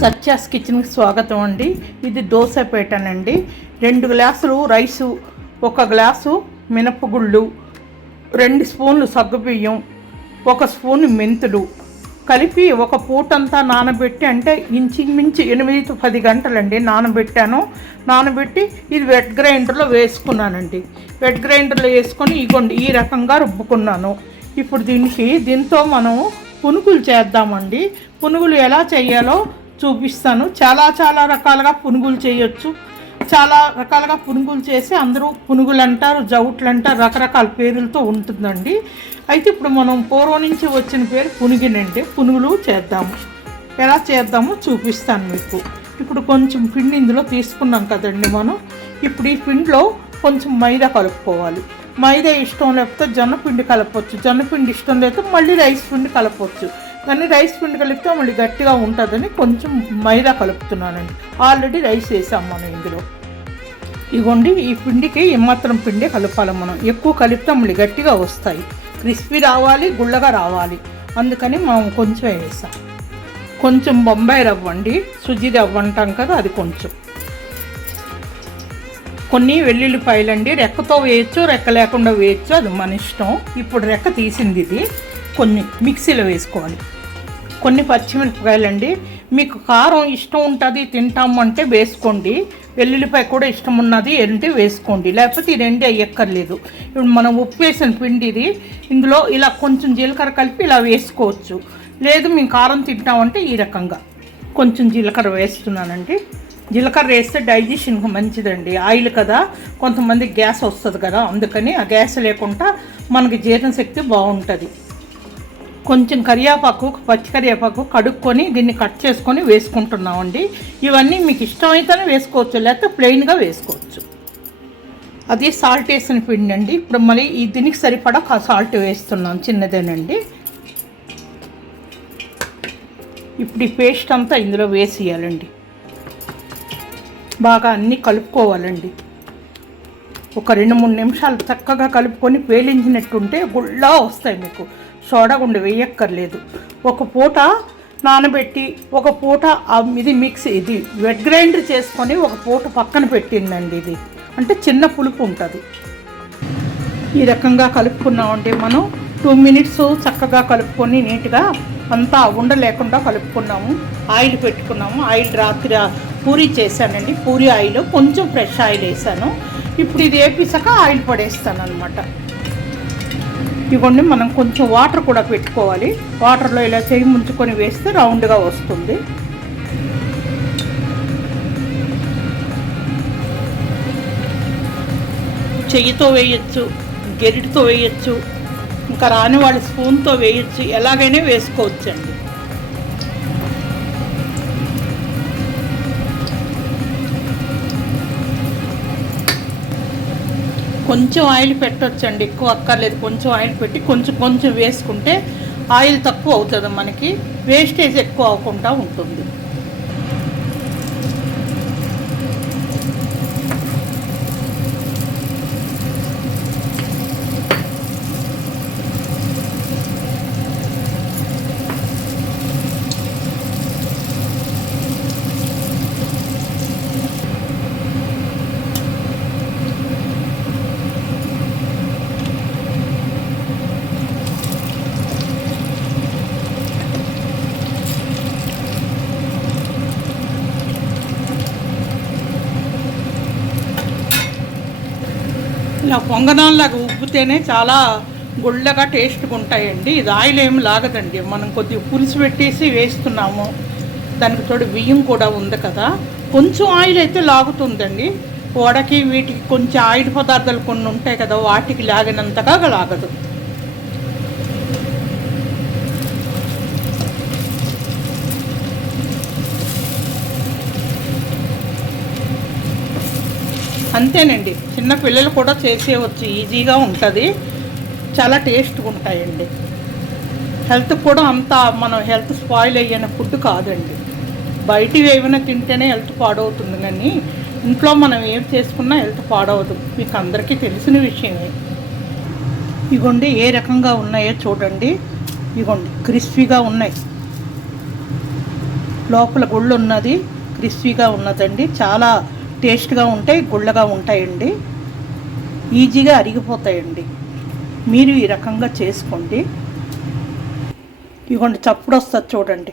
సత్యాస్ కిచెన్కి స్వాగతం అండి. ఇది దోశ పేటనండి. 2 గ్లాసులు రైసు, 1 గ్లాసు మినపగుళ్ళు, 2 స్పూన్లు సగ్గుబియ్యం, 1 స్పూన్ మెంతులు కలిపి ఒక పూటంతా నానబెట్టి, అంటే ఇంచుమించు 8-10 గంటలండి నానబెట్టి ఇది వెట్ గ్రైండర్లో వేసుకున్నానండి. వెట్ గ్రైండర్లో వేసుకొని ఇగోండి ఈ రకంగా రుబ్బుకున్నాను. ఇప్పుడు దీంతో మనం పునుగులు చేద్దామండి. పునుగులు ఎలా చేయాలో చూపిస్తాను. చాలా రకాలుగా పునుగులు చేయొచ్చు. చాలా రకాలుగా పునుగులు చేసి అందరూ పునుగులు అంటారు, జౌట్లు అంటారు, రకరకాల పేర్లతో ఉంటుందండి. అయితే ఇప్పుడు మనం పూర్వం నుంచి వచ్చిన పేరు పునుగినండి. పునుగులు చేద్దాము. ఎలా చేద్దామో చూపిస్తాను మీకు. ఇప్పుడు కొంచెం పిండి ఇందులో తీసుకున్నాం కదండి మనం. ఇప్పుడు ఈ పిండిలో కొంచెం మైదా కలుపుకోవాలి. మైదా ఇష్టం లేకపోతే జొన్నపిండి కలపవచ్చు, జొన్నపిండి ఇష్టం లేకపోతే మళ్ళీ రైస్ పిండి కలపవచ్చు. కానీ రైస్ పిండి కలిపితే మళ్ళీ గట్టిగా ఉంటుందని కొంచెం మైదా కలుపుతున్నానండి. ఆల్రెడీ రైస్ వేసాం మనం ఇందులో. ఇగోండి ఈ పిండికి ఏమాత్రం పిండే కలపాలి మనం. ఎక్కువ కలిపితే మళ్ళీ గట్టిగా వస్తాయి, క్రిస్పీ రావాలి, గుళ్ళగా రావాలి. అందుకని మనం కొంచెం వేసాం. కొంచెం బొంబాయి రవ్వ అండి, సుజీ రవ్వ అంటాం కదా, అది కొంచెం. కొన్ని వెల్లుల్లిపాయలండి, రెక్కతో వేయచ్చు, రెక్క లేకుండా వేయచ్చు, అది మన ఇష్టం. ఇప్పుడు రెక్క తీసింది ఇది. కొన్ని మిక్సీలో వేసుకోవాలి. కొన్ని పచ్చిమిరపకాయలండి, మీకు కారం ఇష్టం ఉంటుంది తింటాము అంటే వేసుకోండి. వెల్లుల్లిపాయ కూడా ఇష్టం ఉన్నది ఏంటి వేసుకోండి, లేకపోతే ఈ రెండే ఎక్కర్లేదు. ఇప్పుడు మనం ఉప్పు వేసిన పిండి ఇది, ఇందులో ఇలా కొంచెం జీలకర్ర కలిపి ఇలా వేసుకోవచ్చు. లేదు మేము కారం తింటామంటే ఈ రకంగా కొంచెం జీలకర్ర వేస్తున్నానండి. జీలకర్ర వేస్తే డైజెషన్కి మంచిదండి. ఆయిల్ కదా, కొంతమంది గ్యాస్ వస్తుంది కదా, అందుకని ఆ గ్యాస్ లేకుండా మనకి జీర్ణశక్తి బాగుంటుంది. కొంచెం కరివేపాకు, పచ్చి కరివేపాకు కడుక్కొని దీన్ని కట్ చేసుకొని వేసుకుంటున్నామండి. ఇవన్నీ మీకు ఇష్టమైతేనే వేసుకోవచ్చు, లేకపోతే ప్లెయిన్గా వేసుకోవచ్చు. అది సాల్ట్ వేసిన పిండి అండి. ఇప్పుడు మళ్ళీ దీనికి సరిపడా సాల్ట్ వేస్తున్నాం, చిన్నదేనండి. ఇప్పుడు ఈ పేస్ట్ అంతా ఇందులో వేసేయాలండి. బాగా అన్నీ కలుపుకోవాలండి. ఒక 2-3 నిమిషాలు చక్కగా కలుపుకొని పేలించినట్టుంటే గుళ్ళా వస్తాయి మీకు. సోడా గుండె వేయక్కర్లేదు. ఒక పూట నానబెట్టి ఒక పూట ఇది మిక్సీ, ఇది వెట్ గ్రైండర్ చేసుకొని ఒక పూట పక్కన పెట్టిందండి. ఇది అంటే చిన్న పులుపు ఉంటుంది. ఈ రకంగా కలుపుకున్నామంటే మనం 2 మినిట్స్ చక్కగా కలుపుకొని నీట్గా అంతా ఉండ లేకుండా కలుపుకున్నాము. ఆయిల్ పెట్టుకున్నాము. ఆయిల్ రాత్రి పూరీ చేశానండి. పూరీ ఆయిల్ కొంచెం ఫ్రెష్ ఆయిల్ వేసాను. ఇప్పుడు ఇది వేపిసాక ఆయిల్ పడేస్తాను అనమాట. ఇవ్వండి మనం కొంచెం వాటర్ కూడా పెట్టుకోవాలి. వాటర్లో ఇలా చేయి ముంచుకొని వేస్తే రౌండ్గా వస్తుంది. చెయ్యితో వేయచ్చు, గెరిటితో వేయచ్చు, ఇంకా రాని వాళ్ళు స్పూన్తో వేయచ్చు, ఎలాగైనా వేసుకోవచ్చు అండి. కొంచెం ఆయిల్ పెట్టొచ్చండి, ఎక్కువ అక్కర్లేదు. కొంచెం ఆయిల్ పెట్టి కొంచెం వేసుకుంటే ఆయిల్ తక్కువ అవుతుంది, మనకి వేస్టేజ్ ఎక్కువ అవ్వకుండా ఉంటుంది. ఇలా పొంగనాల్లాగా ఉబ్బితేనే చాలా గుళ్ళగా టేస్ట్గా ఉంటాయండి. ఇది ఆయిల్ ఏమి లాగదండి. మనం కొద్దిగా పులుసు పెట్టేసి వేస్తున్నాము, దానికి తోడు బియ్యం కూడా ఉంది కదా, కొంచెం ఆయిల్ అయితే లాగుతుందండి. వడకి వీటికి కొంచెం ఆయిల్ పదార్థాలు కొన్ని ఉంటాయి కదా, వాటికి లాగినంతగా లాగదు. అంతేనండి, చిన్న పిల్లలు కూడా చేసేవచ్చు, ఈజీగా ఉంటుంది, చాలా టేస్ట్గా ఉంటాయండి. హెల్త్ కూడా అంత మనం హెల్త్ స్పాయిల్ అయ్యే ఫుడ్ కాదండి. బయటివి ఏమైనా తింటేనే హెల్త్ పాడవుతుంది, కానీ ఇంట్లో మనం ఏం చేసుకున్నా హెల్త్ పాడవదు, మీకు అందరికీ తెలిసిన విషయమే. ఇగోండి ఏ రకంగా ఉన్నాయో చూడండి. ఇగోండి క్రిస్పీగా ఉన్నాయి. లోపల గుళ్ళు ఉన్నది క్రిస్పీగా ఉన్నదండి. చాలా టేస్ట్గా ఉంటాయి, గుళ్ళగా ఉంటాయండి, ఈజీగా అరిగిపోతాయండి. మీరు ఈ రకంగా చేసుకోండి. ఇదిగోండి చప్పుడు వస్తుంది చూడండి,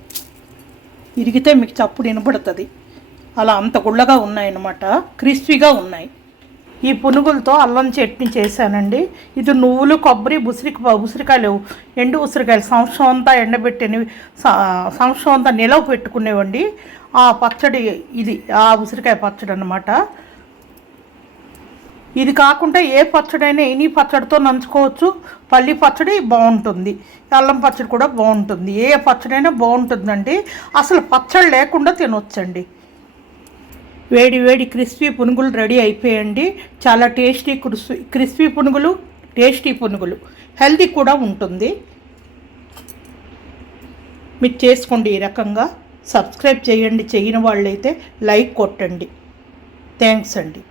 ఇరిగితే మీకు చప్పుడు వినబడుతుంది. అలా అంత గుళ్ళగా ఉన్నాయన్నమాట, క్రిస్పీగా ఉన్నాయి. ఈ పునుగులతో అల్లం చట్నీ చేశానండి. ఇది నువ్వులు, కొబ్బరి, ఉసిరికాయలు, ఎండు ఉసిరికాయలు సంవత్సరం అంతా ఎండబెట్టినవి, సంవత్సరం అంతా నిలవ పెట్టుకునేవండి. ఆ పచ్చడి ఇది, ఆ ఉసిరికాయ పచ్చడి అన్నమాట. ఇది కాకుండా ఏ పచ్చడైనా ఎనీ పచ్చడితో నంచుకోవచ్చు. పల్లి పచ్చడి బాగుంటుంది, అల్లం పచ్చడి కూడా బాగుంటుంది, ఏ పచ్చడైనా బాగుంటుందండి. అసలు పచ్చడి లేకుండా తినొచ్చండి. వేడి వేడి క్రిస్పీ పునుగులు రెడీ అయిపోయండి. చాలా టేస్టీ క్రిస్పీ పునుగులు, టేస్టీ పునుగులు, హెల్తీ కూడా ఉంటుంది. మీరు చేసుకోండి ఈ రకంగా. సబ్స్క్రైబ్ చేయండి, చేయని వాళ్ళైతే లైక్ కొట్టండి. థ్యాంక్స్ అండి.